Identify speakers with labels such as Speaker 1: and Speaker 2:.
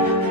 Speaker 1: Thank you.